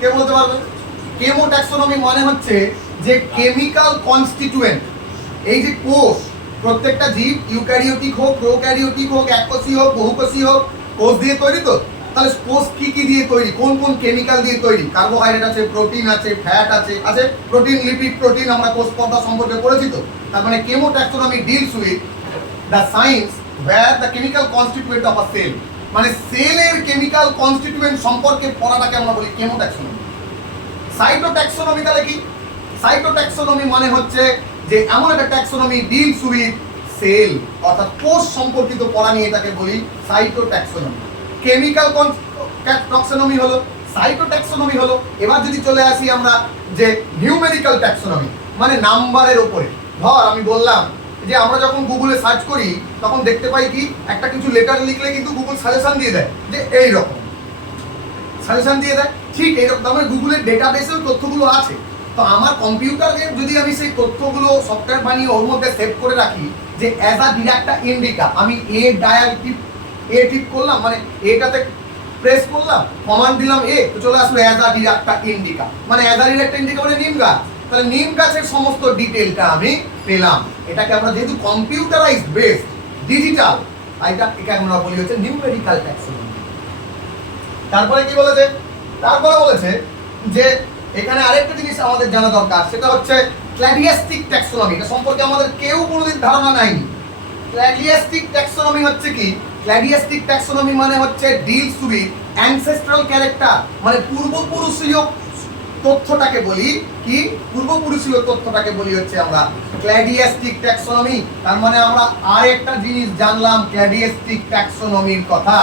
কে বলতে পারবে? Chemo taxonomy মানে হচ্ছে যে কেমিক্যাল কনস্টিটিউয়েন্ট, এই যে কোষ, প্রত্যেকটা জীব ইউক্যারিওটিক হোক, প্রোক্যারিওটিক হোক, এককোষী হোক, বহুকোষী হোক, কোষ দিয়ে তৈরি তো। তাহলে কোষ কি কি দিয়ে তৈরি, কোন কোন কেমিক্যাল দিয়ে তৈরি? কার্বোহাইড্রেট আছে, প্রোটিন আছে, ফ্যাট আছে প্রোটিন, লিপিড, প্রোটিন, আমরা কোষ পর্দা সম্পর্কে পড়েছি তো। তার মানে chemotaxonomy deals with the science where the chemical constituent of a cell, মানে সেলের কেমিক্যাল কনস্টিটিউয়েন্ট সম্পর্কে পড়াটাকে আমরা বলি কেমো ট্যাক্সোনমি। সাইটোট্যাক্সোনমি তাহলে কি? সাইটোট্যাক্সোনমি মানে হচ্ছে যে এমন একটা ট্যাক্সোনমি ডিলস উইথ সেল, অর্থাৎ কোষ সম্পর্কিত পড়া নিয়ে এটাকে বলি সাইটোট্যাক্সোনমি। কেমিক্যাল ট্যাক্সোনমি হলো, সাইটোট্যাক্সোনমি হলো। এবার যদি চলে আসি আমরা যে নিউমেরিক্যাল ট্যাক্সোনমি, মানে নাম্বারের উপরে। ধর আমি বললাম যে আমরা যখন গুগলে সার্চ করি তখন দেখতে পাই কি একটা কিছু লেটার লিখলে কিন্তু গুগল সাজেশন দিয়ে দেয় যে এই রকম সাজেশন দিয়ে দেয়, ঠিক এইরকম। তার মানে গুগলের ডেটাবেসেও তথ্যগুলো আছে। তো আমার কম্পিউটারে যদি আমি সেই তথ্যগুলো সফটওয়্যার বানিয়ে ওর মধ্যে সেভ করে রাখি যে অ্যাজ আ ডিরেক্টর ইন্ডিকা, আমি এ ডায়াল টিপ করলাম, মানে এটাতে প্রেস করলাম, কমান্ড দিলাম এ, তো চলে আসলো অ্যাজ আ ডিরেক্টর ইন্ডিকা, মানে অ্যাজ আ ডিরেক্টর ইন্ডিকা মানে নিম গাছ। তাহলে নিম গাছের সমস্ত ডিটেলটা আমি পেলাম। এটাকে আমরা যেহেতু কম্পিউটারাইজড বেসড ডিজিটাল, এটাকে আমরা বলি হচ্ছে নিউমেরিক্যাল ট্যাক্সোনমি। তারপরে কি বলেছে? তারপরে বলেছে যে এখানে আরেকটা জিনিস আমাদের জানা দরকার, সেটা হচ্ছে ক্ল্যাডিয়াস্টিক ট্যাক্সোনমি। এটা সম্পর্কে আমাদের কেউ কোনোদিন ধারণা নাই। ক্ল্যাডিয়াস্টিক ট্যাক্সোনমি হচ্ছে কি? ক্ল্যাডিয়াস্টিক ট্যাক্সোনমি মানে হচ্ছে ডিলস উইথ অ্যানসেস্ট্রাল ক্যারেক্টার, মানে পূর্বপুরুষীয় তথ্যটাকে বলি কি? পূর্বপুরুষীয় তথ্যটাকে বলি হচ্ছে আমরা ক্ল্যাডিয়াস্টিক ট্যাক্সোনমি। তার মানে আমরা আরেকটা জিনিস জানলাম ক্ল্যাডিয়াস্টিক ট্যাক্সোনমির কথা।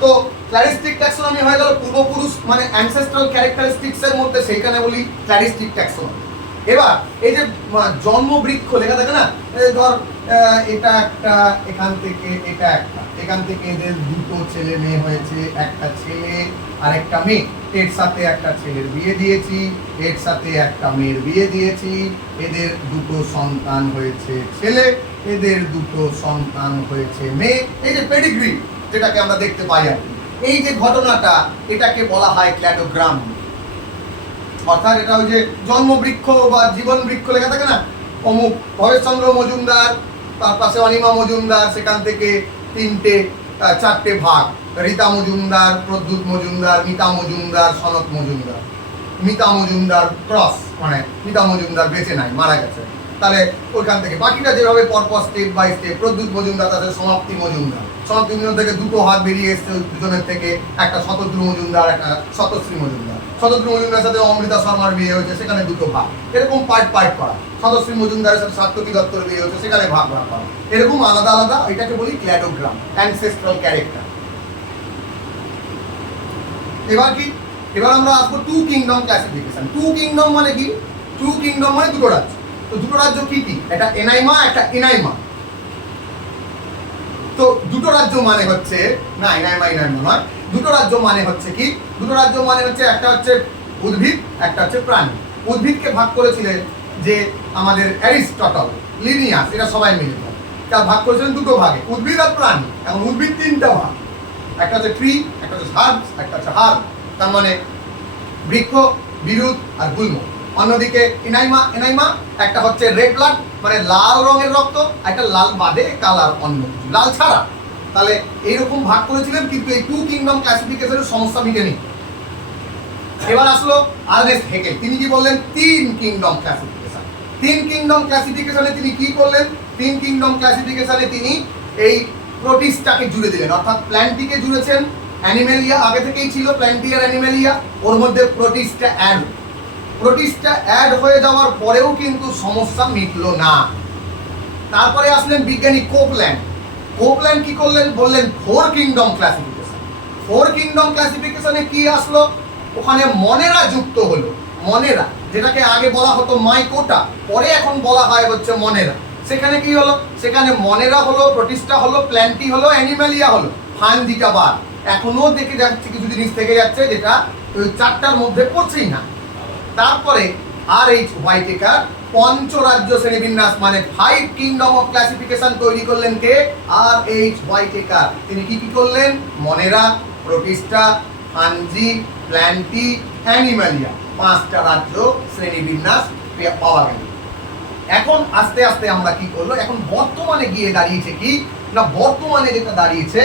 তো ক্ল্যাডিয়াস্টিক ট্যাক্সোনমি হয়ে গেল পূর্বপুরুষ, মানে অ্যানসেস্ট্রাল ক্যারেক্টারিস্টিক্স এর মধ্যে, সেইখানে বলি ক্ল্যাডিয়াস্টিক ট্যাক্সোনমি। এবার এই যে জন্ম বৃক্ষ লেখা থাকে না, ধর এটা একটা, এখান থেকে এটা একটা, এখান থেকে এদের দুটো ছেলে মেয়ে হয়েছে, একটা ছেলে আর একটা মেয়ে, এর সাথে একটা ছেলের বিয়ে দিয়েছি, এর সাথে একটা মেয়ের বিয়ে দিয়েছি, এদের দুটো সন্তান হয়েছে ছেলে, এদের দুটো সন্তান হয়েছে মেয়ে। এই যে পেডিগ্রি যেটাকে আমরা দেখতে পাই আর কি, এই যে ঘটনাটা, এটাকে বলা হয় ক্ল্যাডোগ্রাম। অর্থাৎ এটা ওই যে জন্মবৃক্ষ বা জীবন বৃক্ষ লেখা থাকে না, অমুক ভবেশচন্দ্র মজুমদার, তার পাশে অনিমা মজুমদার, সেখান থেকে চারটে ভাগ, রীতা মজুমদার, প্রদ্যুৎ মজুমদার, মিতা মজুমদার, সনত মজুমদার। মিতা মজুমদার ক্রস, মানে মিতা মজুমদার বেঁচে নাই, মারা গেছে। তাহলে ওইখান থেকে বাকিটা যেভাবে পরপর step by step, Pradyut Majumdar, তাদের সমাপ্তি মজুমদার, সমাপ্তি মজুমদার থেকে দুটো হাত বেরিয়ে এসছে ওই দুজনের থেকে, একটা শতদ্রু মজুমদার, একটা শতশ্রী মজুমদার। শতদ্রু মজুমদারের সাথে অমৃতা শর্মার বিয়ে হয়েছে, সেখানে দুটো ভাগ, এরকম পার্ট করা। শতশ্রী মজুমদারের সাথে সাত্যকী দত্তর বিয়ে হয়েছে, সেখানে ভাগ করা, এরকম আলাদা আলাদা। এটাকে বলি ক্ল্যাডোগ্রাম, অ্যানসেস্ট্রাল ক্যারেক্টার। এবার কি? এবার আমরা আসবো two kingdom classification. Two kingdom মানে কি? টু কিংডম মানে দুটো রাজ্য। তো দুটো রাজ্য কি কি? একটা এনাইমা, একটা ইনাইমা। তো দুটো রাজ্য মানে হচ্ছে না, এনাইমা নয়, দুটো রাজ্য মানে হচ্ছে কি? দুটো রাজ্য মানে হচ্ছে একটা হচ্ছে উদ্ভিদ, একটা হচ্ছে প্রাণী। উদ্ভিদকে ভাগ করেছিলেন যে আমাদের অ্যারিস্টটল, লিনিয়াস, এরা সবাই মিলে ভাগ করেছিলেন দুটো ভাগে, উদ্ভিদ আর প্রাণী। এখন উদ্ভিদ তিনটা ভাগ, একটা হচ্ছে ট্রি, একটা হচ্ছে হার্বস, একটা হচ্ছে হার্ব, তার মানে বৃক্ষ, বিরুৎ আর গুল্ম। অন্যদিকে এনাইমা একটা হচ্ছে রেড ব্লাড, মানে লাল রঙের রক্ত, একটা লাল বাদে কালার, অন্য লাল ছাড়া। তাহলে এইরকম ভাগ করেছিলেন, কিন্তু এই টু কিংডম ক্লাসিফিকেশনের সমস্যা মিটেনি। এবার আসলো আর্নেস্ট হেগেল, তিনি কি বললেন? তিন কিংডম ক্লাসিফিকেশন। তিন কিংডম ক্লাসিফিকেশনে তিনি কি করলেন? তিন কিংডম ক্লাসিফিকেশনে তিনি এই প্রোটিস্টাকে জুড়ে দিলেন, অর্থাৎ প্ল্যান্টিকে জুড়েছেন। অ্যানিমেলিয়া আগে থেকেই ছিল, প্ল্যান্টিয়া অ্যানিমেলিয়া, ওর মধ্যে প্রোটিস্টা অ্যাড হয়ে যাওয়ার পরেও কিন্তু সমস্যা মিটলো না। তারপরে আসলেন বিজ্ঞানী কোপল্যান্ড কি করলেন? বললেন four kingdom classification. Four kingdom ক্লাসিফিকেশনে কি আসলো? ওখানে মনেরা যুক্ত হলো। মনেরা, যেটাকে আগে বলা হতো মাইকোটা, পরে এখন বলা হয় হচ্ছে মনেরা। সেখানে কি হলো? সেখানে মনেরা হলো, প্রোটিস্টা হলো, প্ল্যান্টি হলো, অ্যানিমেলিয়া হলো, ফানজিটা বাদ। এখনো দেখে যাচ্ছে কিছু জিনিস থেকে যাচ্ছে যেটা ওই চারটার মধ্যে পড়ছেই না। তারপরে আর.এইচ. হোয়াইটেকার পঞ্চরাজ্য শ্রেণীবিন্যাস, মানে 5 কিংডম অফ ক্লাসিফিকেশন তৈরি করলেন। কে? আর.এইচ. হোয়াইটেকার। তিনি কি কি করলেন? মনেরা, প্রোটিস্টা, ফানজি, প্ল্যান্টি, অ্যানিমালিয়া, 5টা রাজ্য শ্রেণীবিন্যাস পাওয়া গেল। এখন আস্তে আস্তে আমরা কি করলো, এখন বর্তমানে গিয়ে দাঁড়িয়েছে কি না, বর্তমানে যেটা দাঁড়িয়েছে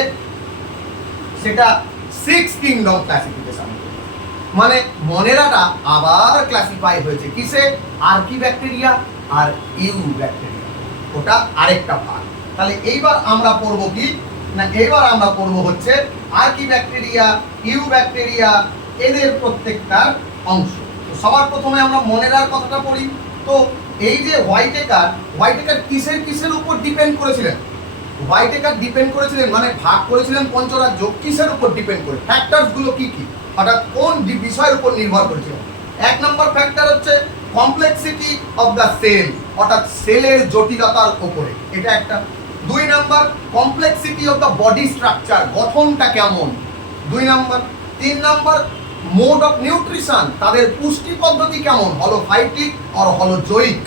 সেটা 6 কিংডম ক্লাসিফিকেশন। মানে মনেরাটা আবার ক্লাসিফাই হয়েছে কিসে, আর্কি ব্যাকটেরিয়া আর ইউ ব্যাকটেরিয়া, ওটা আরেকটা ভাগ। তাহলে এইবার আমরা পড়ব কি না, এইবার আমরা পড়ব হচ্ছে আর্কি ব্যাকটেরিয়া, ইউ ব্যাকটেরিয়া, এদের প্রত্যেকটার অংশ। তো সবার প্রথমে আমরা মনেরার কথাটা পড়ি। তো এই যে হোয়াইটেকার কিসের উপর ডিপেন্ড করেছিলেন, হোয়াইটেকার ডিপেন্ড করেছিলেন মানে ভাগ করেছিলেন পঞ্চরাজ্য, কিসের উপর ডিপেন্ড করে, ফ্যাক্টরস গুলো কি কি, অর্থাৎ কোন বিষয়ের উপর নির্ভর করেছিলেন। 1 নম্বর ফ্যাক্টর হচ্ছে কমপ্লেক্সিটি অফ দ্য সেল, অর্থাৎ সেলের জটিলতার উপরে, এটা একটা। 2 নম্বর complexity of the body structure, গঠনটা কেমন, 2 নম্বর। 3 নম্বর মোড অফ নিউট্রিশন, তাদের পুষ্টি পদ্ধতি কেমন, হলোফাইটিক আর হলোজোয়িক।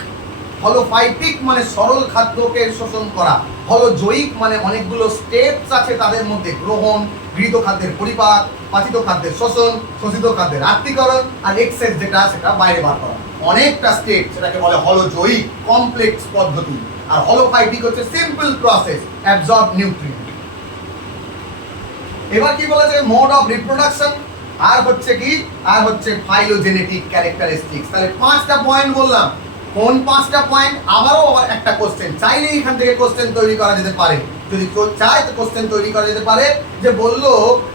হলোফাইটিক মানে সরল খাদ্যকে শোষণ করা, হলোজোয়িক মানে অনেকগুলো স্টেপস আছে তাদের মধ্যে, গ্রহণ, গৃহীত খাদ্যের পরিপাক, পাচিত খাদ্যের শোষণ, শোষিত খাদ্যের আত্তীকরণ, আর এক্সেস যেটা সেটা বাইরে বার করা, অনেকটা স্টেপ, সেটাকে বলে হলোজোয়িক কমপ্লেক্স পদ্ধতি। আর হলোফাইটিক হচ্ছে সিম্পল প্রসেস, অ্যাবজর্ব নিউট্রিয়েন্ট। এবার কি বলেছে, মোড অফ রিপ্রোডাকশন, আর হচ্ছে কি, আর হচ্ছে ফাইলোজেনেটিক ক্যারেক্টারিস্টিক্স। তাহলে 5টা পয়েন্ট বললাম। কোন 5টা পয়েন্ট, আবারও একটা কোশ্চেন চাইলে এখান থেকে কোশ্চেন তৈরি করা যেতে পারে, যদি কেউ চায় তো কোশ্চেন তৈরি করা যেতে পারে, যে বললো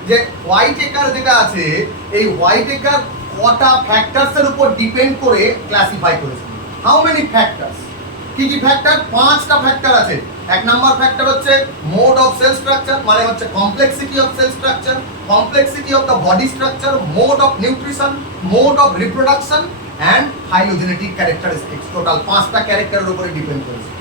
যে হোয়াইটেকার যেটা আছে, এই হোয়াইটেকার কটা ফ্যাক্টরস এর উপর ডিপেন্ড করে ক্লাসিফাই করেছে, হাউ মেনি ফ্যাক্টরস, কি কি ফ্যাক্টর, 5টা ফ্যাক্টর আছে। 1 নাম্বার ফ্যাক্টর হচ্ছে মোড অফ সেল স্ট্রাকচার, মানে হচ্ছে complexity of sell structure, complexity of the body structure, mode of nutrition, mode of reproduction and phylogenetic characteristics. Total 5টা ক্যারেক্টারের উপরে ডিপেন্ড করেছে।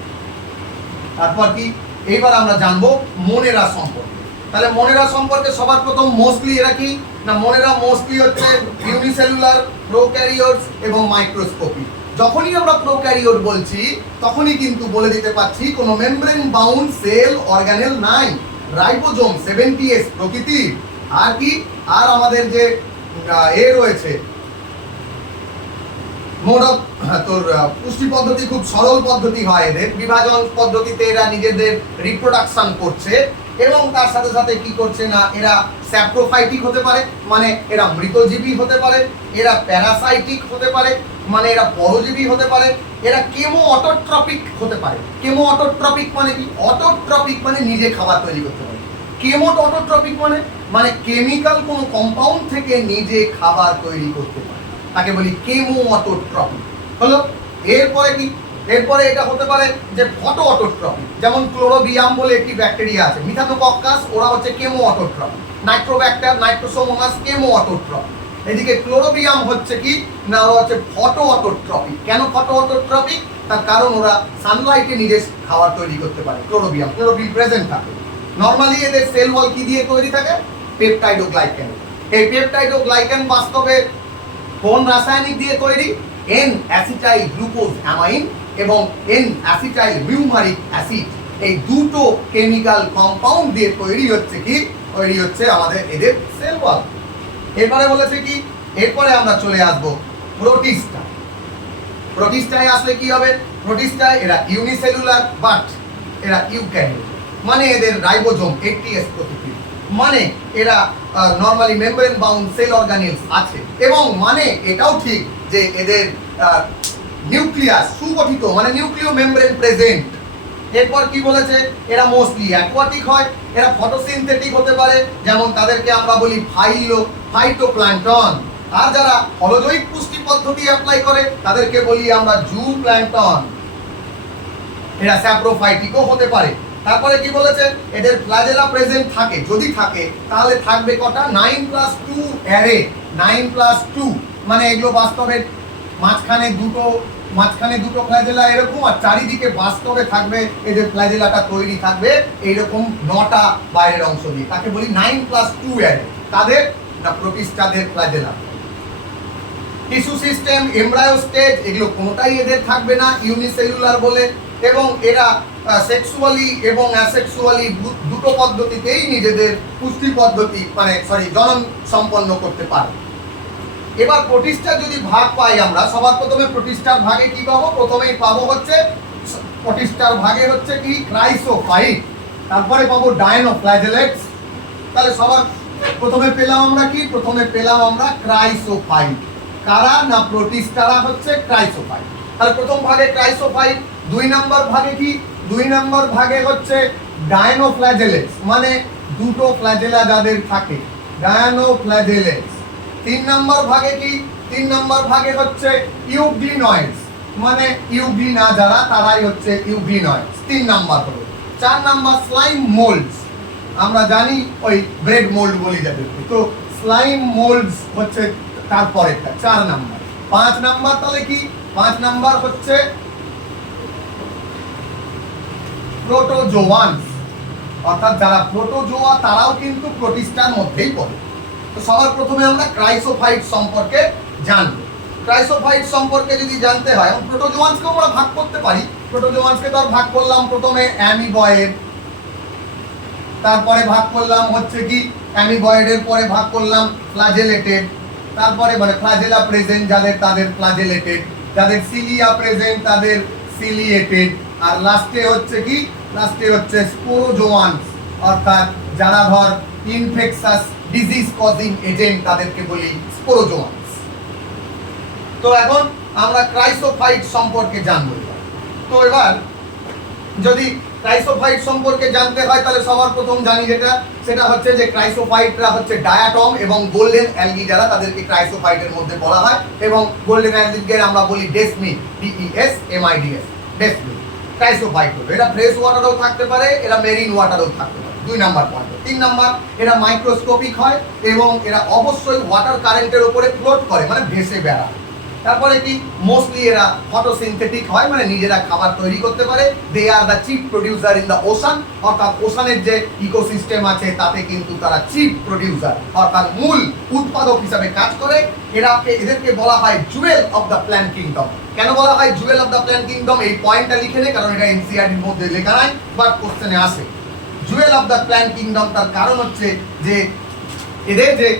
তারপর কি, এইবার আমরা জানবো মনেরা সম্পর্কে। তাহলে মনেরা সম্পর্কে সবার প্রথম মোস্টলি এরা কি না, মনেরা মোস্টলি হচ্ছে ইউনিসেলুলার, প্রোক্যারিওটস এবং মাইক্রোস্কোপিক। যখনই আমরা প্রোক্যারিওট বলছি তখনই কিন্তু বলে দিতে পারছি কোনো মেমব্রেন বাউন্ড সেল অর্গানেল নাই, রাইবোজোম 70S প্রকৃতির। আর কি, আর আমাদের যে এ রয়েছে মোড অফ, তোর পুষ্টি পদ্ধতি খুব সরল পদ্ধতি হয় এদের, বিভাজন পদ্ধতিতে এরা নিজেদের রিপ্রোডাকশন করছে, এবং তার সাথে সাথে কি করছে না, এরা স্যাপ্রোফাইটিক হতে পারে, মানে এরা মৃতজীবী হতে পারে, এরা প্যারাসাইটিক হতে পারে, মানে এরা পরজীবী হতে পারে, এরা কেমো অটোট্রপিক হতে পারে। কেমো অটোট্রপিক মানে কি, অটোট্রপিক মানে নিজে খাবার তৈরি করতে পারে। কেমো অটোট্রপিক মানে কেমিক্যাল কোনো কম্পাউন্ড থেকে নিজে খাবার তৈরি করতে পারে, তাকে বলি কেমো অটোট্রপিক। হলো, এরপরে কি, এরপরে এটা হতে পারে যে ফটো অটোট্রপিক, যেমন ক্লোরোবিয়াম বলে একটি ব্যাকটেরিয়া আছে, মিথানোকক্কাস, ওরা হচ্ছে chemo autotrophic. Nitrobacter, Nitrosomonas chemo autotrophic. এদিকে ক্লোরোবিয়াম হচ্ছে কি না, ওরা হচ্ছে ফটো অটোট্রপিক। কেন ফটো অটোট্রপিক, তার কারণ ওরা সানলাইটে নিজে খাবার তৈরি করতে পারে। ক্লোরোবিল প্রেজেন্ট থাকে। নরমালি এদের সেল ওয়াল কি দিয়ে তৈরি থাকে, পেপটাইডোগ্লাইকেন। এই পেপটাইডোগ্লাইকেন বাস্তবে কোন রাসায়নিক দিয়ে তৈরি, এন অ্যাসিটাইল গ্লুকোজ অ্যামাইন এবং এন অ্যাসিটাইল মিউমারিক অ্যাসিড, এই দুটো কেমিক্যাল কম্পাউন্ড দিয়ে তৈরি হচ্ছে কি, তৈরি হচ্ছে আমাদের এদের সেল ওয়াল। এরপরে বলেছে কি, এরপরে আমরা চলে আসবো প্রোটিস্টা। প্রোটিস্টায় আসলে কি হবে, প্রোটিস্টায় এরা ইউনিসেলুলার বাট এরা ইউক্যারিওট, মানে এদের রাইবোজোম 80S প্রকৃতির, মানে এরা normally membrane bound cell organelles আছে, এবং মানে এটাও ঠিক যে এদের নিউক্লিয়াস সুগঠিত, মানে নিউক্লিয় মেমব্রেন প্রেজেন্ট। এরপর কি বলেছে, এরা মোস্টলি অ্যাকোয়াটিক হয়, এরা ফটোসিনথেটিক হতে পারে, যেমন তাদেরকে আমরা বলি ফাইটোপ্ল্যাঙ্কটন। আর যারা হলোজৈবিক পুষ্টি পদ্ধতি অ্যাপ্লাই করে তাদেরকে বলি আমরা জুপ্ল্যাঙ্কটন। এরা স্যাপ্রোফাইটিকও হতে পারে। তারপরে কি বলেছে, এদের ফ্ল্যাজেলা প্রেজেন্ট থাকে, যদি থাকে তাহলে থাকবে কটা, 9+2 অ্যারে, 9+2, মানে এগুলো বাস্তবে মাঝখানে দুটো ফ্ল্যাজেলা এরকম, আর চারিদিকে বাস্তবে থাকবে এদের ফ্ল্যাজেলাটা তৈরি থাকবে এইরকম 9টা বাইরের অংশ দিয়ে, তাকে বলি 9+2 অ্যারে। তাদের না প্রোটিস্টাদের flagella. Tissue system, embryo stage, এগুলো কোনোটাই এদের থাকবে না ইউনিসেলুলার বলে। এবং এরা সেক্সুয়ালি এবং অ্যাসেক্সুয়ালি দুটো পদ্ধতিতেই নিজেদের পুষ্টি পদ্ধতি জনন সম্পন্ন করতে পারে। এবার প্রোটিস্টার যদি ভাগ পাই আমরা, সবার প্রথমে প্রোটিস্টার ভাগে কি পাবো? প্রথমেই পাবো হচ্ছে প্রোটিস্টার ভাগে হচ্ছে কি ক্রাইসোফাইট, তারপরে পাবো ডায়নোফ্ল্যাজেলেটস। তাহলে সবার প্রথমে পেলাম আমরা কি? প্রথমে পেলাম আমরা ক্রাইসোফাইট। কারা? না প্রোটিস্টারা হচ্ছে ক্রাইসোফাইট। তাহলে প্রথম ভাগে ক্রাইসোফাইট। 2 নম্বর ভাগে কি? 2 নম্বর ভাগে হচ্ছে ডায়নোফ্ল্যাজেলেটস, মানে দুটো ফ্ল্যাজেলা যাদের থাকে, ডায়নোফ্ল্যাজেলেটস। 3 নম্বর ভাগে কি? 3 নম্বর ভাগে হচ্ছে ইউগ্লিনয়েডস, মানে ইউগ্লিনা যারা তারাই হচ্ছে ইউগ্লিনয়েডস। 3 নম্বর হলো। 4 নম্বর স্লাইম মোল্ডস, আমরা জানি ওই ব্রেড মোল্ড বলি যাদেরকে, তো স্লাইম মোল্ডস হচ্ছে তারপরেরটা 4 নম্বর। 5 নম্বর তাহলে কি? 5 নম্বর হচ্ছে প্রোটোজোয়ান্স, অর্থাৎ যারা প্রোটোজোয়া তারাও কিন্তু প্রোটিস্টার মধ্যেই পড়ে। তো সবার প্রথমে আমরা ক্রাইসোফাইট সম্পর্কে জানব। ক্রাইসোফাইট সম্পর্কে যদি জানতে হয়, এবং প্রোটোজোয়ান্সকে আমরা ভাগ করতে পারি। প্রোটোজোয়ান্সকে তো ভাগ করলাম প্রথমে অ্যামিবয়েড, তারপরে ভাগ করলাম হচ্ছে কি অ্যামিবয়েডের পরে ভাগ করলাম ফ্ল্যাজেলেটেড, তারপরে মানে ফ্ল্যাজেলা প্রেজেন্ট যাদের তাদের ফ্ল্যাজেলেটেড, যাদের সিলিয়া প্রেজেন্ট তাদের সিলিয়েটেড, আর লাস্টে হচ্ছে কি? লাস্টে হচ্ছে স্পোরোজোয়ান্স, অর্থাৎ যারা ধর ইনফেকশাস ডিজিজ কজিং এজেন্ট তাদেরকে বলি স্পোরোজোয়ান্স। তো এখন আমরা ক্রাইসোফাইট সম্পর্কে জানবো। তো এবার যদি ক্রাইসোফাইট সম্পর্কে জানতে হয় তাহলে সবার প্রথম জানি সেটা হচ্ছে যে ক্রাইসোফাইটরা হচ্ছে ডায়াটম এবং গোল্ডেন অ্যালগি যারা তাদেরকে ক্রাইসোফাইটের মধ্যে বলা হয়, এবং গোল্ডেন অ্যালগিকে আমরা বলি ডেসমিড, DESMIDS, ডেসমিড। ক্রাইসোফাইট হলো, এরা ফ্রেশ ওয়াটারেও থাকতে পারে, এরা মেরিন ওয়াটারেও থাকতে পারে। 2 নাম্বার পয়েন্ট। 3 নাম্বার, এরা মাইক্রোস্কোপিক হয় এবং এরা অবশ্যই ওয়াটার কারেন্টের উপরে ফ্লোট করে, মানে ভেসে বেড়ায়। তারপরে কি? মোস্টলি এরা ফটোসিনথেটিক হয়, মানে নিজেরা খাবার তৈরি করতে পারে। They are the chief producer in the ocean, অর্থাৎ ওশানের যে ইকোসিস্টেম আছে তাতে কিন্তু তারা চিফ প্রোডিউসার, অর্থাৎ মূল উৎপাদক হিসাবে কাজ করে। এদেরকে বলা হয় Jewel of the plant kingdom. কেন বলা হয় Jewel of the plant kingdom? এই পয়েন্টটা লিখে নে, কারণ এটা এনসিইআরটির মধ্যে লেখা নাই, বাট কোশ্চেনে আসে। Jewel of the plant kingdom, তার কারণ হচ্ছে যে এদের যে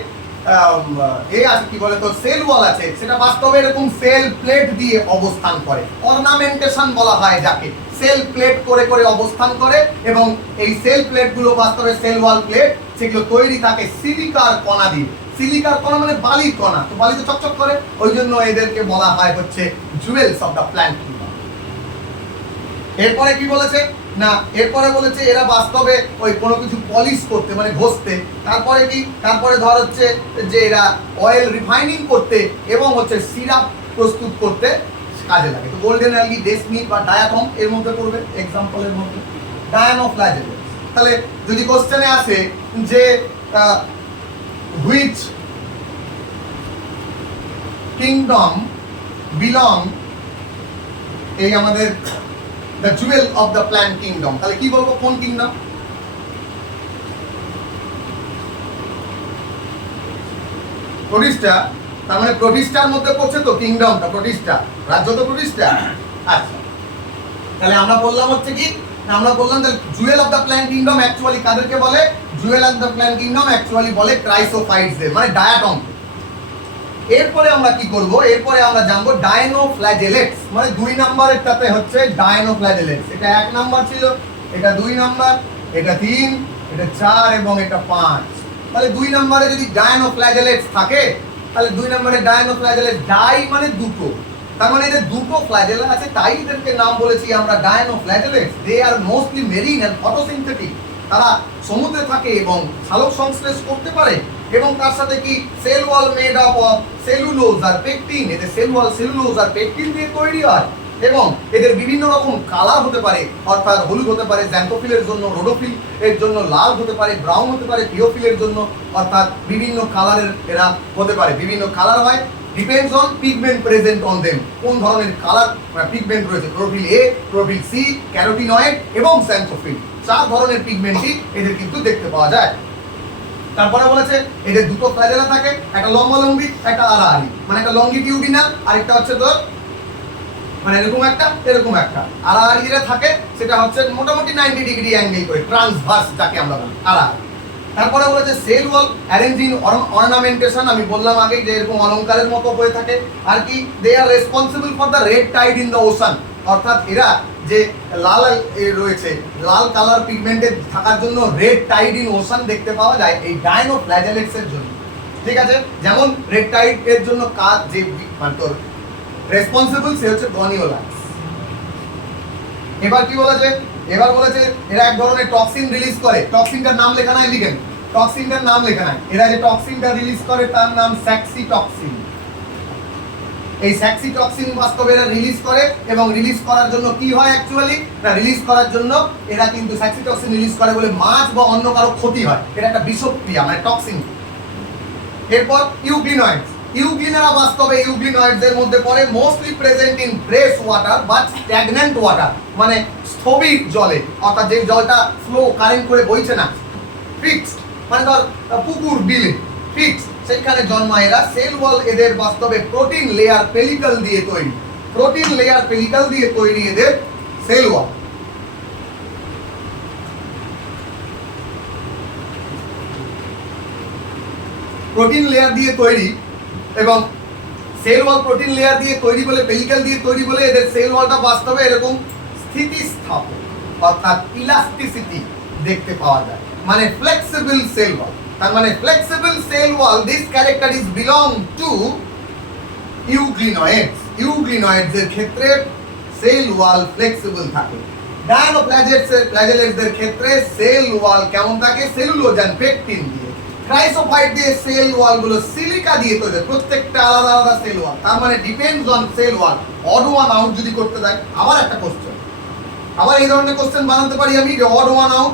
কি বলে তো সেল ওয়াল আছে, সেটা বাস্তবে এরকম সেল প্লেট দিয়ে অবস্থান করে। অর্নামেন্টেশন বলা হয় যাকে, সেল প্লেট করে করে অবস্থান করে, এবং এই সেল প্লেটগুলো বাস্তবে সেল ওয়াল প্লেট, সেগুলো তৈরি থাকে সিলিকার কণা দিয়ে। সিলিকার কণা মানে বালির কণা, তো বালিতে চকচক করে, ওই জন্য এদেরকে বলা হয় হচ্ছে jewels of the plant kingdom. এরপরে কি বলেছে? না, এরপরে বলেছে এরা বাস্তবে ওই কোনো কিছু পলিশ করতে, মানে ঘষতে। তারপরে কি? তারপরে ধর হচ্ছে যে এরা অয়েল রিফাইনিং করতে এবং হচ্ছে সিরাপ প্রস্তুত করতে কাজে লাগে। তো গোল্ডেন অ্যালগি, ডেসমিড বা ডায়াটম এর মধ্যে পড়বে, এক্সাম্পলের মধ্যে ডায়নোফ্ল্যাজেলেটস। তাহলে যদি কোশ্চেনে আসে যে হুইচ কিংডম বিলং, এই আমাদের the jewel of the plant kingdom, তাহলে কি বলবো? কোন কিংডম? প্রোটিস্টা। তার মানে প্রোটিস্টার মধ্যে পড়ছে তো কিংডমটা, প্রোটিস্টা রাজ্য তো প্রোটিস্টা। আচ্ছা, তাহলে আমরা বললাম হচ্ছে কি? আমরা বললাম যে Jewel of the plant kingdom actually কাদেরকে বলে? Jewel of the plant kingdom actually বলে ক্রাইসোফাইটসদের, মানে ডায়াটম। এরপরে আমরা কি করব? এরপরে আমরা জানবো ডায়নোফ্ল্যাজেলেটস, মানে 2 নম্বরেরটাতে হচ্ছে ডায়নোফ্ল্যাজেলেটস। এটা 1 নাম্বার ছিল, এটা 2 নাম্বার, এটা 3, এটা 4 এবং এটা 5। তাহলে 2 নম্বরে যদি ডায়নোফ্ল্যাজেলেটস থাকে, তাহলে 2 নম্বরে ডায়নোফ্ল্যাজেলেটস, ডাই মানে দুটো, তার মানে এদের দুটো ফ্ল্যাজেলা আছে, তাই এদেরকে নাম বলেছি আমরা ডায়নোফ্ল্যাজেলেটস। দে আর মোস্টলি মেরিন এন্ড ফটোসিনথেটিক, তারা সমুদ্রে থাকে এবং সালোক সংশ্লেষ করতে পারে, এবং তার সাথে কি cell wall made up of cellulose আর পেকটিন, এদের সেল ওয়াল সেলুলোজ আর পেকটিন দিয়ে তৈরি হয়, এবং এদের বিভিন্ন রকম কালার হতে পারে, অর্থাৎ হলুদ হতে পারে জ্যান্থোফিলের জন্য, রোডোফিল এর জন্য লাল হতে পারে, ব্রাউন হতে পারে থিওফিলের জন্য, অর্থাৎ বিভিন্ন কালারের এরা হতে পারে, বিভিন্ন কালার হয়। Depends on pigment present on them, কোন ধরনের কালার পিগমেন্ট রয়েছে। Chlorophyll a, chlorophyll c, carotenoid এবং স্যান্থোফিল, 4 ধরনের পিগমেন্টই এদের কিন্তু দেখতে পাওয়া যায়। তারপরে বলেছে এদের দুটো ফ্ল্যাজেলা থাকে, একটা লম্বালম্বি, একটা আড়াআড়ি, মানে একটা লঙ্গিটিউডিনাল আর একটা হচ্ছে তোর মানে এরকম একটা আর যেটা থাকে সেটা হচ্ছে মোটামুটি 90 ডিগ্রি অ্যাঙ্গেল করে, ট্রান্সভার্স যাকে আমরা বলি আর। তারপরে বলেছে সেল ওয়াল অ্যারেঞ্জিং অর্নামেন্টেশন, আমি বললাম আগে যে এরকম অলংকারের মতো হয়ে থাকে। আর কি, they are responsible for the red tide in the ocean, অর্থাৎ এরা যে লাল রয়েছে, লাল কালার পিগমেন্টেড থাকার জন্য রেড টাইড ইন ওশান দেখতে পাওয়া যায় এই ডায়নোফ্ল্যাজেলেটস এর জন্য। ঠিক আছে, যেমন রেড টাইড এর জন্য কাজ যে মানে তোর রেসপন্সিবল সে হচ্ছে গনিওলাইটস। এবার কি বলেছে, এবার বলেছে এরা এক ধরনের টক্সিন রিলিজ করে, টক্সিনটার নাম লেখা নাই, লিখেন টক্সিনটার নাম লেখা নাই। এরা যে টক্সিনটা রিলিজ করে তার নাম স্যাক্সিটক্সিন। এই স্যাক্সিটক্সিন বাস্তবে এরা রিলিজ করে, এবং রিলিজ করার জন্য কি হয় অ্যাকচুয়ালি না, রিলিজ করার জন্য এরা কিন্তু স্যাক্সিটক্সিন রিলিজ করে বলে মাছ বা অন্য কারো ক্ষতি হয়, এটা একটা বিষক্রিয়া মানে টক্সিন। এরপর ইউগ্লিনয়েডস, ইউগ্লিনেরা বাস্তবে ইউগ্লিনয়েডস এর মধ্যে পড়ে, mostly present in fresh water বা স্ট্যাগন্যান্ট ওয়াটার, মানে স্থবির জলে, অর্থাৎ যে জলটা ফ্লো কারেন্ট করে বইছে না, ফিক্সড মানে ধর পুকুর বিলে ফিক্সড, সেইখানে জন্মায় এরা। সেল ওয়াল এদের বাস্তবে প্রোটিন লেয়ার পেলিকল দিয়ে তৈরি, প্রোটিন লেয়ার পেলিকল দিয়ে তৈরি এদের সেল ওয়াল। প্রোটিন লেয়ার দিয়ে তৈরি, এবং সেল ওয়াল প্রোটিন লেয়ার দিয়ে তৈরি বলে, পেলিকল দিয়ে তৈরি বলে এদের সেল ওয়ালটা বাস্তবে এরকম স্থিতিস্থাপক অর্থাৎ ইলাস্টিসিটি দেখতে পাওয়া যায়, মানে ফ্লেক্সিবল সেল ওয়াল। তার মানে flexible cell wall, this character is belong to euglenoids. Euglenoids এর ক্ষেত্রে সেল ওয়াল ফ্লেক্সিবল থাকে। ডায়নোফ্ল্যাজেলেটস এর ক্ষেত্রে সেল ওয়াল কেমন থাকে, সেলুলোজ এন্ড পেকটিন দিয়ে। ক্রাইসোফাইট দিয়ে সেল ওয়াল গুলো সিলিকা দিয়ে তৈরি, প্রত্যেকটা আলাদা আলাদা সেল ওয়াল। তার মানে depends on cell wall. Odd one out যদি করতে দেয়, আবার একটা কোশ্চেন, আবার এই ধরনের কোশ্চেন বানাতে পারি আমি যে অড ওয়ান আউট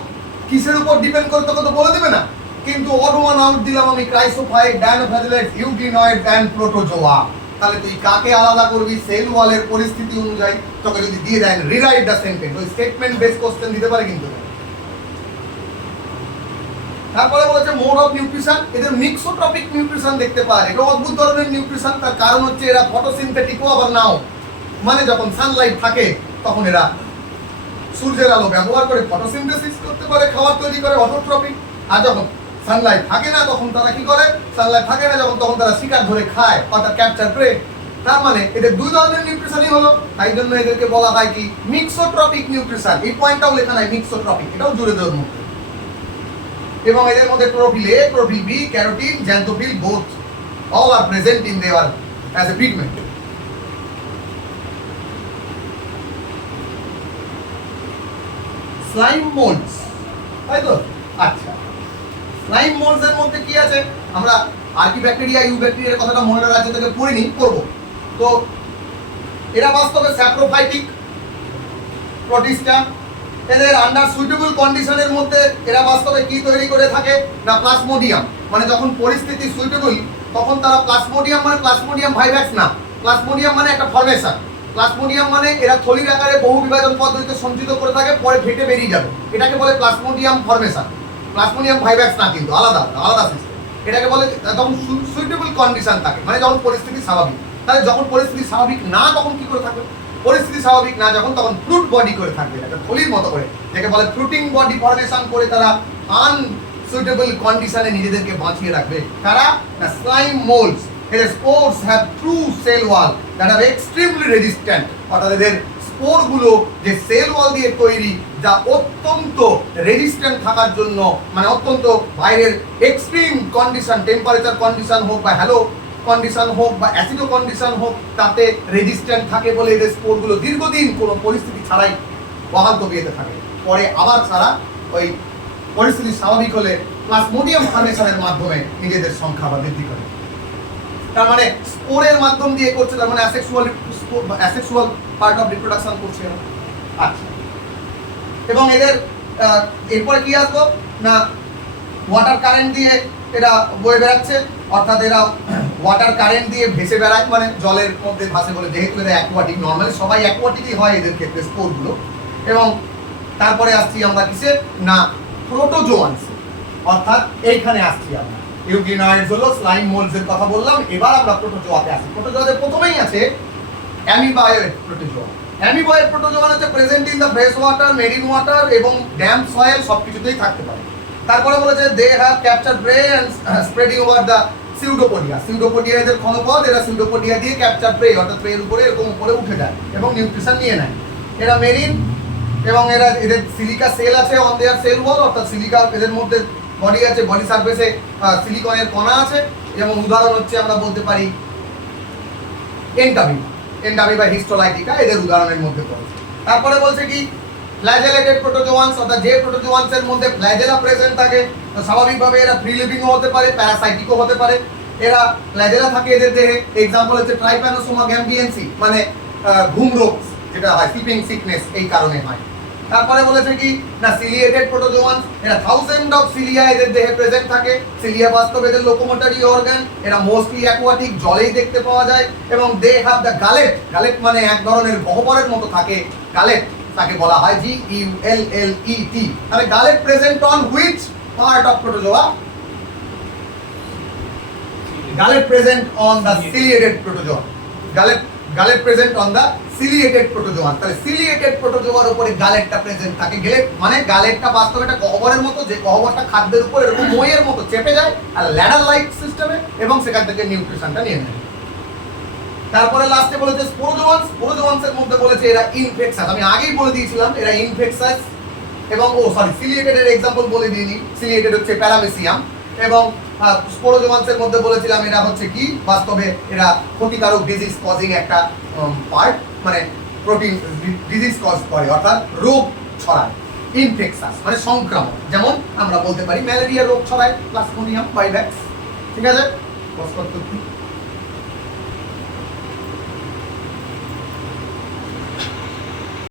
কিসের উপর ডিপেন্ড করতে কত বলে দেবে না, কিন্তু অড ওয়ান আউট দিলাম আমি ক্রাইসোফাইট, ডায়নোফ্ল্যাজেলেটস, ইউগ্লিনয়েডস এন্ড প্রোটোজোয়া। তাহলে তুই কাকে আলাদা করবি সেল ওয়ালের পরিস্থিতি অনুযায়ী, তোকে যদি দিয়ে দেন রিরাইট দ্য সেন্টেন্স, ওই স্টেটমেন্ট বেস কোশ্চেন দিতে পারে কিন্তু। তারপরে বলেছে মোড অফ নিউট্রিশন, এদের মিক্সোট্রপিক নিউট্রিশন দেখতে পাওয়া যায়। এটা অদ্ভুত ধরনের নিউট্রিশন, তার কারণ হচ্ছে এরা ফটোসিনথেটিকও আবার নাও, মানে যখন সানলাইট থাকে তখন এরা সূর্যের আলো ব্যবহার করে ফটোসিনথেসিস করতে পারে, খাবার তৈরি করে, অটোট্রপিক। আর যখন সানলাইট থাকে না তখন তারা কি করে, সানলাইট থাকে না যখন তখন তারা শিকার ধরে খায়, অর্থাৎ ক্যাপচার প্রে। তার মানে এদের দুই ধরনের নিউট্রিশনই হলো, তাই জন্য এদেরকে বলা হয় কি মিক্সোট্রপিক নিউট্রিশন। এই পয়েন্টটাও লেখা নাই মিক্সোট্রপিক, এটাও জুড়ে দেওয়ার মধ্যে। এবং এদের মধ্যে chlorophyll a, chlorophyll b, carotene, xanthophyll both all are present in their as a pigment. Slime moulds, তাই তো? আচ্ছা, স্লাইম মোল্ডস এর মধ্যে কি আছে, আমরা আর্কি ব্যাকটেরিয়া, ইউ ব্যাকটেরিয়ার কথাটা মনে রাখতে থেকে পড়িনি, পড়ব। তো এরা বাস্তবে স্যাপ্রোফাইটিক প্রোটিস্টা। এদের আন্ডার সুইটেবল কন্ডিশনের মধ্যে এরা বাস্তবে কি তৈরি করে থাকে না প্লাজমোডিয়াম, মানে যখন পরিস্থিতি সুইটেবল তখন তারা প্লাজমোডিয়াম, মানে প্লাজমোডিয়াম ভাইভ্যাক্স না, প্লাজমোডিয়াম মানে একটা ফরমেশন। প্লাজমোডিয়াম মানে এরা থলির আকারে বহু বিভাজন পদ্ধতিতে সঞ্চিত করে থাকে, পরে ফেটে বেরিয়ে যাবে, এটাকে বলে প্লাজমোডিয়াম ফরমেশন। প্লাজমোডিয়াম ভাইভ্যাক্স না, কিন্তু আলাদা আলাদা সিস্টেম। এটাকে বলে যখন সুইটেবল কন্ডিশন থাকে, মানে যখন পরিস্থিতি স্বাভাবিক। তাহলে যখন পরিস্থিতি স্বাভাবিক না তখন কি করে থাকবে, পরিস্থিতি স্বাভাবিক না যখন, তখন ফ্রুট বডি করে থাকবে, একটা থলির মতো করে, যাকে বলে ফ্রুটিং বডি ফরমেশন করে তারা আনসুইটেবল কন্ডিশনে নিজেদেরকে বাঁচিয়ে রাখবে। তারা না স্লাইম মোল্ডস, এদের spores have true cell wall that are extremely resistant, অর্থাৎ এদের স্পোরগুলো যে সেল ওয়াল দিয়ে তৈরি, যা অত্যন্ত রেজিস্ট্যান্ট থাকার জন্য, মানে অত্যন্ত বাইরের এক্সট্রিম কন্ডিশন, টেম্পারেচার কন্ডিশন হোক বা হ্যালো কন্ডিশন হোক বা অ্যাসিডো কন্ডিশন হোক, তাতে রেজিস্ট্যান্ট থাকে বলে এদের স্পোরগুলো দীর্ঘদিন কোনো পরিস্থিতি ছাড়াই বহাল তবিয়েতে থাকে, পরে আবার সারা ওই পরিস্থিতি স্বাভাবিক হলে প্লাজমোডিয়াম ফরমেশনের মাধ্যমে নিজেদের সংখ্যা বা বৃদ্ধি করে। তার মানে স্পোরের মাধ্যম দিয়ে করছে, তার মানে অ্যাসেক্সুয়াল পার্ট অফ রিপ্রোডাকশন করছে। আচ্ছা, এবং এদের এরপরে কি আসবো না ওয়াটার কারেন্ট দিয়ে এরা বয়ে বেড়াচ্ছে, অর্থাৎ এরা ওয়াটার কারেন্ট দিয়ে ভেসে বেড়ায়, মানে জলের মধ্যে ভাসে বলে, যেহেতু এরা অ্যাকোয়াটিক, নর্মালি সবাই অ্যাকোয়াটিকই হয় এদের ক্ষেত্রে স্পোরগুলো। এবং তারপরে আসছি আমরা কিসে না প্রোটোজোয়ান্স, অর্থাৎ এইখানে আসছি আমরা। ইউগ্লিনয়েডস হলো স্লাইম মোল্ডস এর কথা বললাম, এবার আমরা প্রোটোজোয়াতে আসি। প্রোটোজোয়াতে প্রথমেই আছে অ্যামিবায়োয়েড প্রোটোজোয়া। অ্যামিবায়োয়েড প্রোটোজোয়া হচ্ছে present in the fresh water, marine water এবং ড্যাম্প সয়েল সবকিছুতেই থাকতে পারে। তারপরে বলেছে they have capture prey and spreading over the pseudopodia. Pseudopodia এদের ক্ষণপদ, এরা সিউডোপোডিয়া দিয়ে ক্যাপচার প্রে অর্থাৎ প্রের উপরে এরকম উপরে উঠে যায় এবং নিউট্রিশন নিয়ে নেয়। এরা মেরিন এবং এদের সিলিকা সেল আছে অন দেয়ার সেল ওয়াল, অর্থাৎ সিলিকা এদের মধ্যে বডি আছে, বডি সারফেসে সিলিকনের কণা আছে। যেমন উদাহরণ হচ্ছে আমরা বলতে পারি এন্টামিবা হিস্টোলাইটিকা এদের উদাহরণের মধ্যে পড়ে। তারপরে বলছে কি ফ্ল্যাজেলেটেড প্রোটোজোয়ান্স, অর্থাৎ যে প্রোটোজোয়ান্সের মধ্যে ফ্ল্যাজেলা প্রেজেন্ট থাকে স্বাভাবিকভাবে এরা ফ্রি লিভিংও হতে পারে, প্যারাসাইটিকও হতে পারে। এরা ফ্ল্যাজেলা থাকে এদের দেহে, এক্সাম্পল হচ্ছে ট্রাইপ্যানোসোমা গ্যাম্বিয়েন্সি, মানে ঘুম রোগ যেটা হয় স্লিপিং সিকনেস, এই কারণে হয়। তারপরে বলেছে কি না সিলিয়েটেড প্রোটোজোয়ান্স, এরা থাউজেন্ড অফ সিলিয়া এদের দেহে প্রেজেন্ট থাকে। সিলিয়া বাস্তবে এদের লোকোমোটরি অর্গান, এরা মোস্টলি অ্যাকোয়াটিক, জলেই দেখতে পাওয়া যায় এবং দে হ্যাভ দ্য গালেট। গালেট মানে এক ধরনের গহ্বরের মতো থাকে গালেট, তাকে বলা হয় GULLET। তাহলে gullet present on which part of protozoa? Gullet present on the ciliated protozoa. Gullet present on the ciliated protozoa. তাহলে সিলিয়েটেড প্রোটোজোয়ার উপরে গালেটটা প্রেজেন্ট থাকে। গালেট মানে গালেটটা বাস্তবে একটা গহ্বরের মতো, যে গহ্বরটা খাদ্যের উপর এরকম মইয়ের মতো চেপে যায় আর ল্যাডার লাইক সিস্টেমে এবং সেখান থেকে নিউট্রিশনটা নিয়ে নেয়। তারপরে লাস্টে বলেছে স্পোরোজোয়ান্স। স্পোরোজোয়ান্সের মধ্যে বলেছে এরা ইনফেকশাস। আমি আগেই বলে দিয়েছিলাম এরা ইনফেকশাস এবং সিলিয়েটেডের এক্সাম্পল বলে দিইনি। সিলিয়েটেড হচ্ছে প্যারামেসিয়াম এবং স্পোরোজোয়ান্সের মধ্যে বলেছিলাম এরা হচ্ছে কি বাস্তবে এরা ক্ষতিকারক ডিজিজ কজিং একটা পার্ট, মানে প্রোটিন ডিজিজ কজ করে, অর্থাৎ রোগ ছড়ায়। ইনফেকশাস মানে সংক্রামক, যেমন আমরা বলতে পারি ম্যালেরিয়া রোগ ছড়ায় প্লাজমোডিয়াম ভাইরাস। ঠিক আছে?